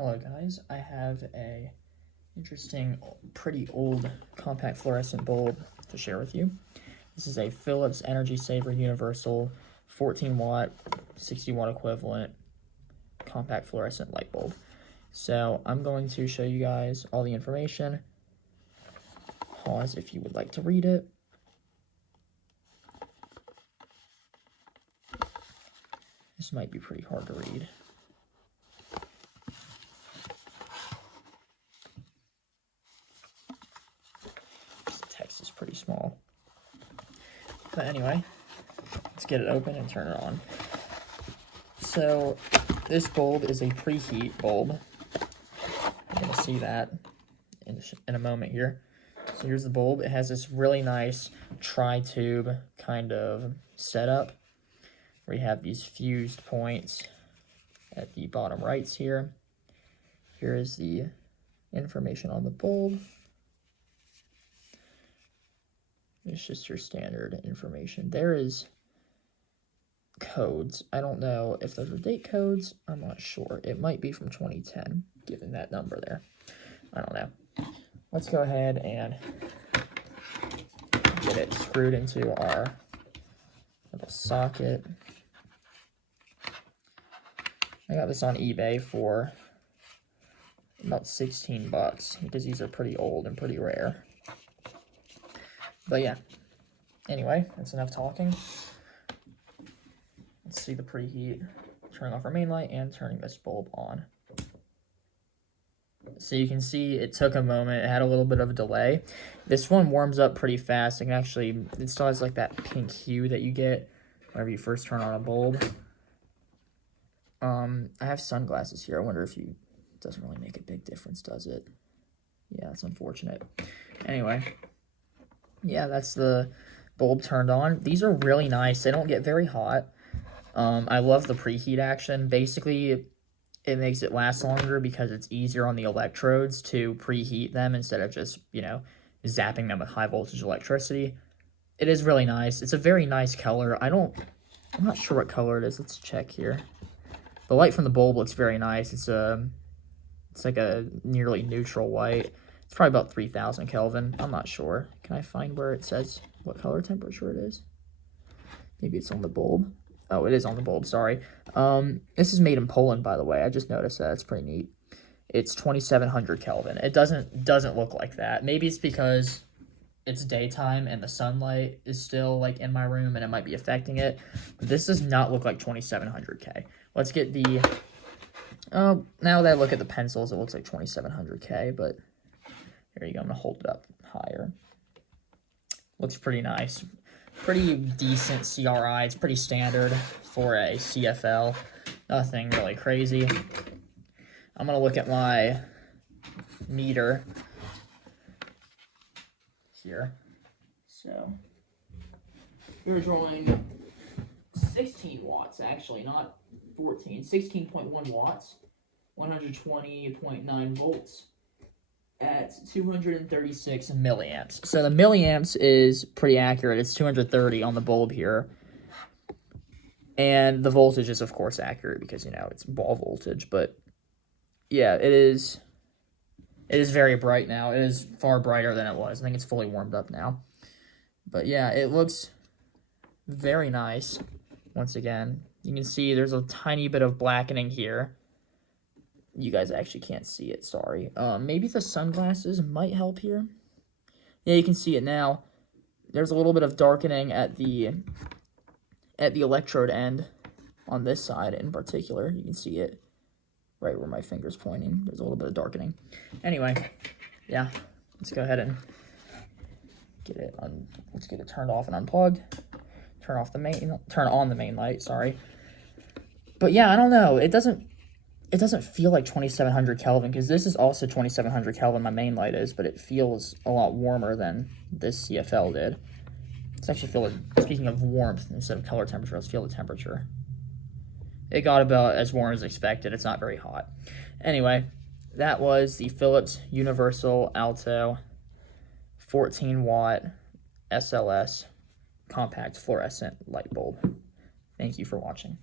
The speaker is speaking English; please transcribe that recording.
Hello guys, I have a interesting, pretty old compact fluorescent bulb to share with you. This is a Philips Energy Saver Universal 14 watt, 60 watt equivalent compact fluorescent light bulb. So I'm going to show you guys all the information. Pause if you would like to read it. This might be pretty hard to read. Text is pretty small. But anyway, let's get it open and turn it on. So this bulb is a preheat bulb. You're going to see that in a moment here. So here's the bulb. It has this really nice tri-tube kind of setup where you have these fused points at the bottom rights here. Here is the information on the bulb. It's just your standard information. There is codes. I don't know if those are date codes. I'm not sure. It might be from 2010, given that number there. I don't know. Let's go ahead and get it screwed into our little socket. I got this on eBay for about 16 bucks because these are pretty old and pretty rare. But yeah, anyway, that's enough talking. Let's see the preheat. Turning off our main light and turning this bulb on. So you can see it took a moment. It had a little bit of a delay. This one warms up pretty fast. It still has like that pink hue that you get whenever you first turn on a bulb. I have sunglasses here. I wonder if it doesn't really make a big difference, does it? Yeah, it's unfortunate. Anyway. Yeah, that's the bulb turned on. These are really nice. They don't get very hot. I love the preheat action. Basically, it makes it last longer because it's easier on the electrodes to preheat them instead of just, zapping them with high voltage electricity. It is really nice. It's a very nice color. I'm not sure what color it is. Let's check here. The light from the bulb looks very nice. It's like a nearly neutral white. It's probably about 3,000 Kelvin. I'm not sure. Can I find where it says what color temperature it is? Maybe it's on the bulb. Oh, it is on the bulb, sorry. This is made in Poland, by the way. I just noticed that. It's pretty neat. It's 2,700 Kelvin. It doesn't look like that. Maybe it's because it's daytime and the sunlight is still like in my room and it might be affecting it. But this does not look like 2,700 K. Let's get the... now that I look at the pencils, it looks like 2,700 K, but... Here you go, I'm going to hold it up higher. Looks pretty nice. Pretty decent CRI. It's pretty standard for a CFL. Nothing really crazy. I'm going to look at my meter here. So, we're drawing 16 watts, actually, not 14. 16.1 watts, 120.9 volts. At 236 milliamps. So the milliamps is pretty accurate. It's 230 on the bulb here. And the voltage is, of course, accurate because, it's ball voltage. But, yeah, it is very bright now. It is far brighter than it was. I think it's fully warmed up now. But, yeah, it looks very nice. Once again, you can see there's a tiny bit of blackening here. You guys actually can't see it, sorry. Maybe the sunglasses might help here. Yeah, you can see it now. There's a little bit of darkening at the electrode end on this side in particular. You can see it right where my finger's pointing. There's a little bit of darkening. Anyway, yeah, let's go ahead and let's get it turned off and unplugged. Turn on the main light, sorry. But yeah, I don't know. It doesn't feel like 2,700 Kelvin, because this is also 2,700 Kelvin, my main light is, but it feels a lot warmer than this CFL did. Let's actually speaking of warmth, instead of color temperature, let's feel the temperature. It got about as warm as expected. It's not very hot. Anyway, that was the Philips Universal Alto 14 watt SLS compact fluorescent light bulb. Thank you for watching.